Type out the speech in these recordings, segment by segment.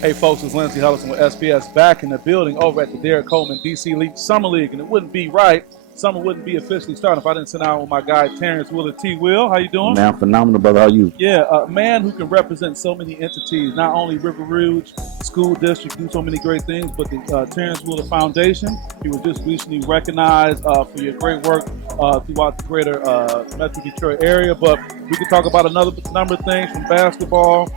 Hey folks, it's Lindsey Huddleston with SPS back in the building over at the Derek Coleman DC League Summer League, and it wouldn't be right. Summer wouldn't be officially starting if I didn't sit down with my guy Tarence T. Will. How you doing? Man, phenomenal, brother. How are you? Yeah, a man who can represent so many entities, not only River Rouge School District, do so many great things, but the Terrence Wheeler Foundation. He was just recently recognized for your great work throughout the greater Metro Detroit area. But we could talk about another number of things from basketball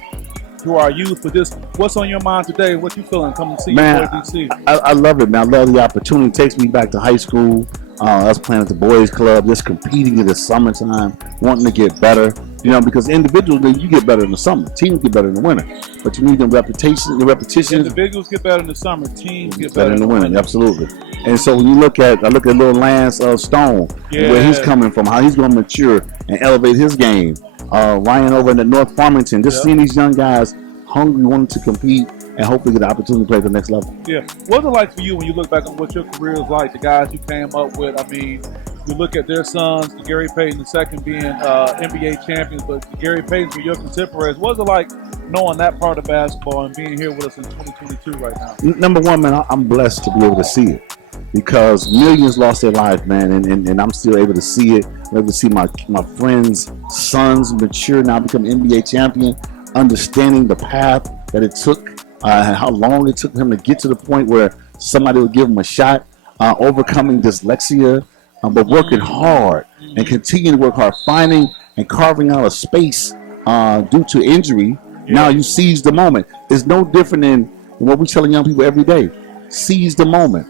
to our youth, but just what's on your mind today? What you feeling coming to see Man, your boy DC? I love it, man. I love the opportunity. It takes me back to high school. Us playing at the boys club, just competing in the summertime, wanting to get better. You know, because individually you get better in the summer, teams get better in the winter, but you need the repetitions. Individuals get better in the summer, teams get better in the winter. Absolutely. And so when you look at, little Lance Stone, where he's coming from, how he's going to mature and elevate his game. Ryan over in the North Farmington, just seeing these young guys hungry, wanting to compete, and hopefully get the opportunity to play at the next level. Yeah. What's it like for you when you look back on what your career is like, the guys you came up with? I mean, you look at their sons, Gary Payton II being NBA champions, but Gary Payton for your contemporaries. What's it like knowing that part of basketball and being here with us in 2022 right now? Number one, man, I'm blessed to be able to see it, because millions lost their lives, man, and I'm still able to see it. I'm able to see my friends' sons mature, now become NBA champion, understanding the path that it took, how long it took him to get to the point where somebody would give him a shot, overcoming dyslexia, but working hard and continuing to work hard, finding and carving out a space due to injury. Now you seize the moment. It's no different than what we're telling young people every day. Seize the moment.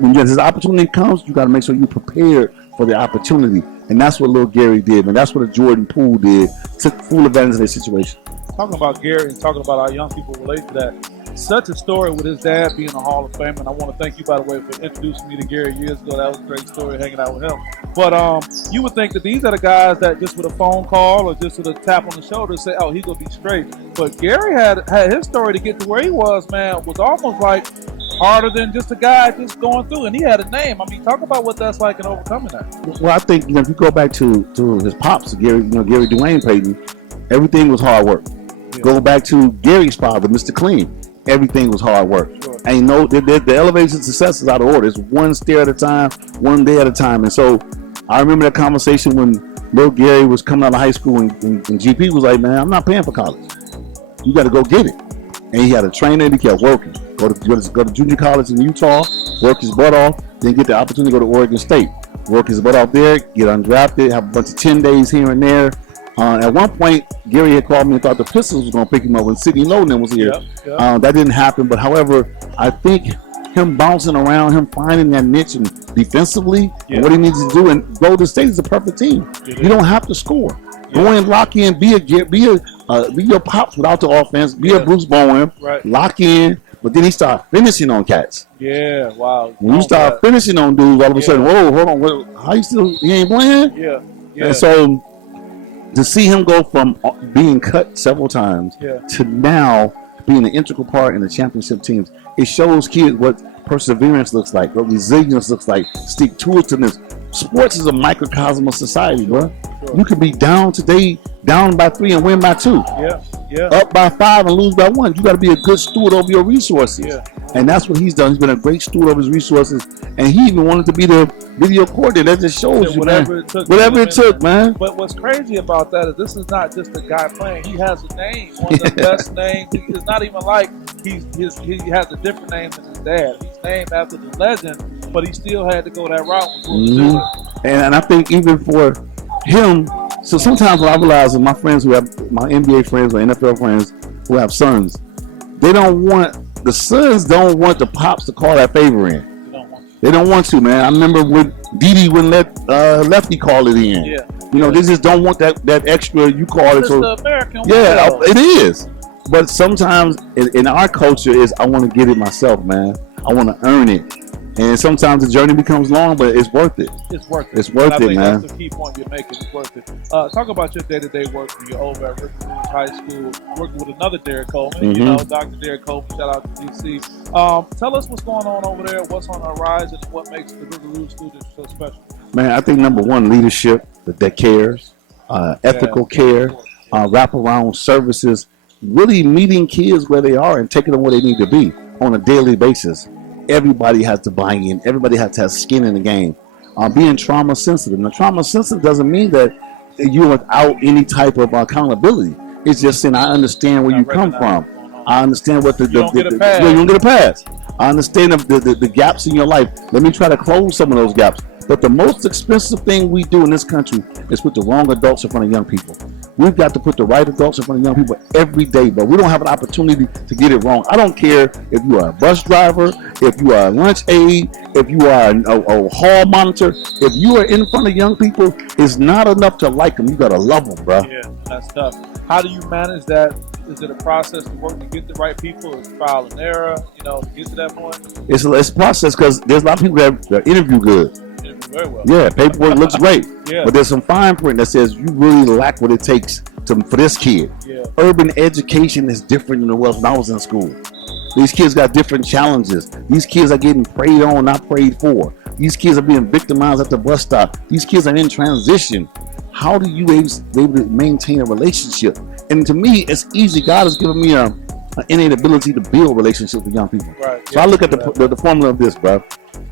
When this opportunity comes, you got to make sure you're prepared for the opportunity. And that's what little Gary did, and that's what a Jordan Poole did. Took full advantage of their situation. Talking about Gary and talking about our young people relate to that. Such a story with his dad being a Hall of Famer, and I want to thank you, by the way, for introducing me to Gary years ago. That was a great story, hanging out with him. But you would think that these are the guys that just with a phone call or just with a tap on the shoulder say, oh, he's going to be straight. But Gary had his story to get to where he was, man, was almost like harder than just a guy just going through, and he had a name. I mean, talk about what that's like in overcoming that. Well, I think, if you go back to his pops, Gary Dwayne Payton, everything was hard work. Yeah. Go back to Gary's father, Mr. Clean. Everything was hard work. Sure. And the elevation of success is out of order. It's one stair at a time, one day at a time. And so I remember that conversation when little Gary was coming out of high school, and GP was like, man, I'm not paying for college. You got to go get it. And he had a trainer, and he kept working. Go to junior college in Utah, work his butt off, then get the opportunity to go to Oregon State. Work his butt off there, get undrafted, have a bunch of 10 days here and there. At one point, Gary had called me and thought the Pistons was going to pick him up when Sidney Loden was here. That didn't happen. But however, I think him bouncing around, him finding that niche and defensively, and what he needs to do, and Golden State is a perfect team. You don't have to score. Go in, lock in, be your pops without the offense, be a Bruce Bowen, lock in. But then he started finishing on cats. Yeah, wow. When you start finishing on dudes, all of a sudden, whoa, hold on, how he ain't playing? Yeah. And so to see him go from being cut several times to now being an integral part in the championship teams, it shows kids what perseverance looks like, what resilience looks like, stick-to-itiveness. Sports is a microcosm of society, bro. Sure. You could be down today, down by 3 and win by 2. Up by 5 and lose by 1. You got to be a good steward over your resources. And that's what he's done. He's been a great steward of his resources. And he even wanted to be the video coordinator. That just shows you, whatever man. It took, man. But what's crazy about that is this is not just a guy playing. He has a name, one of the best names. It's not even like he has a different name than his dad. He's named after the legend, but he still had to go that route. And I think even for him, so sometimes what I realize is my friends my NBA friends or NFL friends who have sons, the sons don't want the pops to call that favor in. They don't want to, man. I remember when Didi wouldn't let Lefty call it in. They just don't want that extra. You call it. So the American it is. But sometimes in our culture is I want to get it myself, man. I want to earn it. And sometimes the journey becomes long, but it's worth it. It's worth it. It's worth it, man. That's the key point you're making. It's worth it. Talk about your day-to-day work when you're over at River Rouge High School, working with another Derek Coleman, Dr. Derek Coleman. Shout out to DC. Tell us what's going on over there, what's on the horizon, and what makes the River Rouge School District so special. Man, I think number one, leadership that cares, ethical care, wraparound services really meeting kids where they are and taking them where they need to be on a daily basis. Everybody has to buy in. Everybody has to have skin in the game. Being trauma sensitive. Now, trauma sensitive doesn't mean that you're without any type of accountability. It's just saying I understand where you come from. I understand what you don't get a pass. I understand the gaps in your life. Let me try to close some of those gaps. But the most expensive thing we do in this country is put the wrong adults in front of young people. We've got to put the right adults in front of young people every day, but we don't have an opportunity to get it wrong. I don't care if you are a bus driver, if you are a lunch aide, if you are a hall monitor. If you are in front of young people, it's not enough to like them. You got to love them, bro. Yeah, that's tough. How do you manage that? Is it a process to work to get the right people? Is trial and error, to get to that point? It's a process because there's a lot of people that interview good. Very well. Yeah, paperwork looks great. Yeah. But there's some fine print that says you really lack what it takes for this kid. Yeah. Urban education is different than it was when I was in school. These kids got different challenges. These kids are getting preyed on, not prayed for. These kids are being victimized at the bus stop. These kids are in transition. How do you able to maintain a relationship? And to me, it's easy. God has given me an innate ability to build relationships with young people. Right. So I look at the formula of this, bro.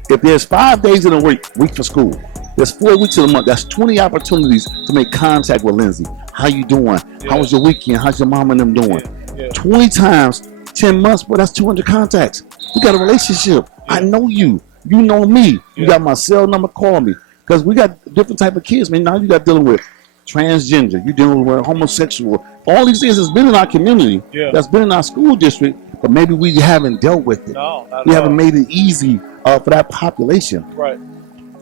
If there's 5 days in a week for school, there's 4 weeks in a month. That's 20 opportunities to make contact with Lindsay. How you doing? Yeah. How was your weekend? How's your mom and them doing? Yeah. 20 times, 10 months, but that's 200 contacts. We got a relationship. Yeah. I know you. You know me. You got my cell number. Call me. Because we got different type of kids, man. Now you got dealing with transgender. You're dealing with homosexual. All these things that's been in our community. Yeah. That's been in our school district. But maybe we haven't dealt with it. No, we haven't made it easy for that population. Right.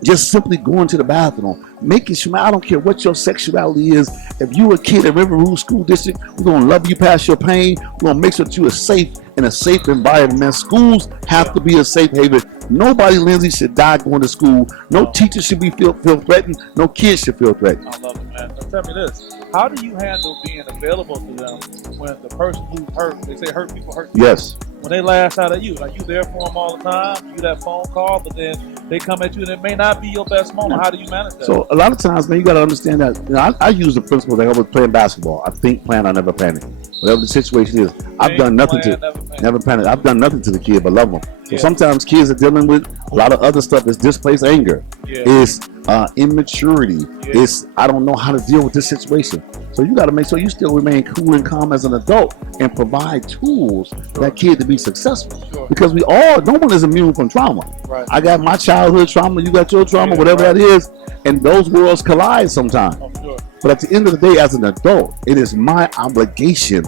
Just simply going to the bathroom, making sure, I don't care what your sexuality is. If you a kid at River Rouge School District, we're going to love you past your pain. We're going to make sure that you are safe in a safe environment. Man, schools have to be a safe haven. Nobody, Lindsay, should die going to school. No teacher should feel threatened. No kids should feel threatened. I love it, man. Now tell me this. How do you handle being available to them when the person who's hurt, they say hurt people hurt people. Yes. When they lash out at you, like you there for them all the time, you that phone call, but then they come at you and it may not be your best moment. How do you manage that? So a lot of times, man, you got to understand that, I use the principle that I was playing basketball. I think, plan, I never panic. Whatever the situation is, I've done nothing never panic. I've done nothing to the kid but love them. So sometimes kids are dealing with a lot of other stuff. It's displaced anger. It's immaturity. It's I don't know how to deal with this situation. So you got to make sure you still remain cool and calm as an adult and provide tools for that kid to be successful. Because no one is immune from trauma. Right. I got my childhood trauma. You got your trauma, whatever that is, and those worlds collide sometimes. But at the end of the day, as an adult, it is my obligation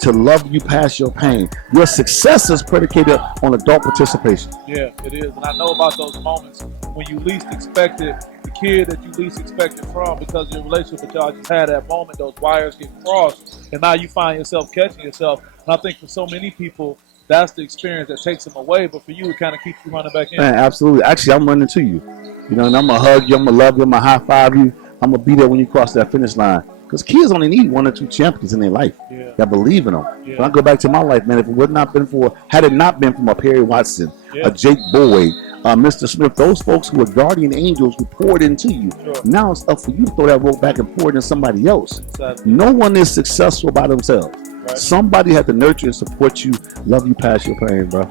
to love you past your pain. Your success is predicated on adult participation. Yeah, it is. And I know about those moments when you least expected, the kid that you least expected from, because of your relationship with y'all just had that moment, those wires get crossed, and now you find yourself catching yourself. And I think for so many people, that's the experience that takes them away, but for you, it kind of keeps you running back in. Man, absolutely. Actually, I'm running to you. And I'm going to hug you, I'm going to love you, I'm going to high five you. I'm going to be there when you cross that finish line. Because kids only need 1 or 2 champions in their life that believe in them. When I go back to my life, man, if it had not been for a Perry Watson, a Jake Boyd, Mr. Smith, those folks who are guardian angels who poured into you. Now it's up for you to throw that rope back and pour it in somebody else. No one is successful by themselves. Somebody had to nurture and support you, love you past your pain, bro.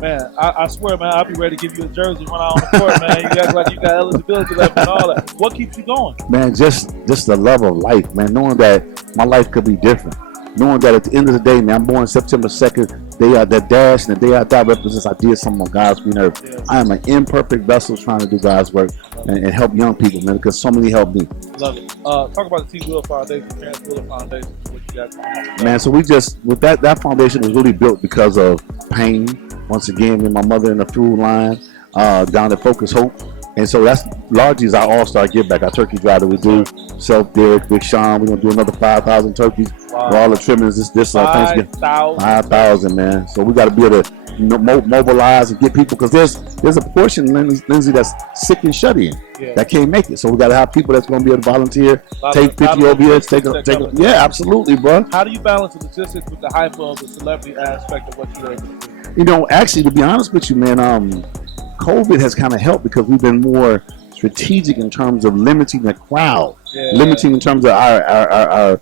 Man, I swear, man, I'll be ready to give you a jersey when I'm on the court, man. You act like you got eligibility left and all that. What keeps you going? Man, just the love of life, man. Knowing that my life could be different. Knowing that at the end of the day, man, I'm born September 2nd. That dash and the day I die represents I did something on God's green earth. I am an imperfect vessel trying to do God's work and help young people, man, because so many help me. Love it. Talk about the T. Wheeler Foundation, Terence Wheeler Foundation, what you got going on. Man, so we just, with that foundation was really built because of pain. Once again, with my mother in the food line, down at Focus Hope. And so that's largely is our all-star give back, our turkey drive that we do. Self-Derek, Big Sean, we're going to do another 5,000 turkeys. Wow. With all the trimmings this Thanksgiving. 5,000, man. So we got to be able to mobilize and get people, because there's a portion, Lindsay, that's sick and shut in that can't make it. So we got to have people that's going to be able to volunteer, take 50 over here, take a, yeah, absolutely, bro. How do you balance the logistics with the hype of the celebrity aspect of what you're able to do? Actually, to be honest with you, man, COVID has kind of helped because we've been more strategic in terms of limiting the crowd, limiting in terms of our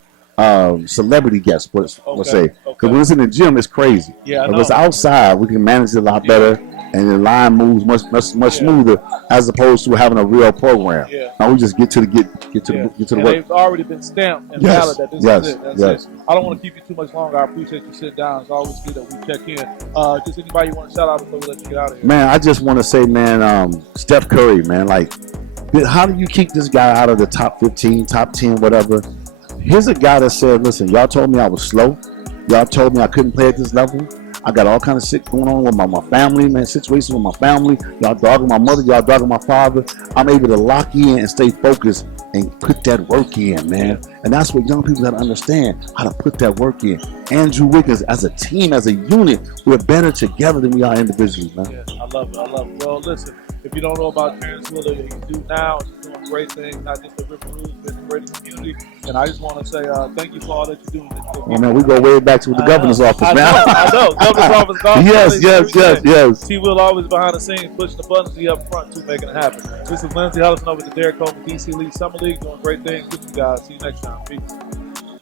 celebrity guests, let's say. Because Okay. when it's in the gym, it's crazy. Yeah, I But know. if it's outside, we can manage it a lot better, and the line moves much smoother as opposed to having a real program. Yeah. Now we just get to the And work. they've already been stamped and Yes, valid that this yes, is it. That's yes. it. I don't want to keep you too much longer. I appreciate you sitting down. It's always good that we check in. Just anybody you want to shout out before we let you get out of here? Man, I just want to say, man, Steph Curry, man, like, how do you keep this guy out of the top 15, top 10, whatever? Here's a guy that said, listen, y'all told me I was slow. Y'all told me I couldn't play at this level. I got all kind of shit going on with my family, man, situations with my family. Y'all dogging my mother, y'all dogging my father. I'm able to lock in and stay focused and put that work in, man. And that's what young people got to understand, how to put that work in. Andrew Wiggins, as a team, as a unit, we're better together than we are individually, man. Yeah, I love it. I love it. Well, listen, if you don't know about Tarence Wheeler, you do now. He's doing great things, not just the River Rouge, but the great community. And I just want to say thank you for all that you're doing. Oh, man, we go way back to the governor's office, man. I know. Governor's office. Yes. T. Will always behind the scenes, pushing the buttons. He up front, too, making it happen. This is Lindsey Huddleston over at the Derek Coleman DC League Summer League, doing great things with you guys. See you next time. Peace.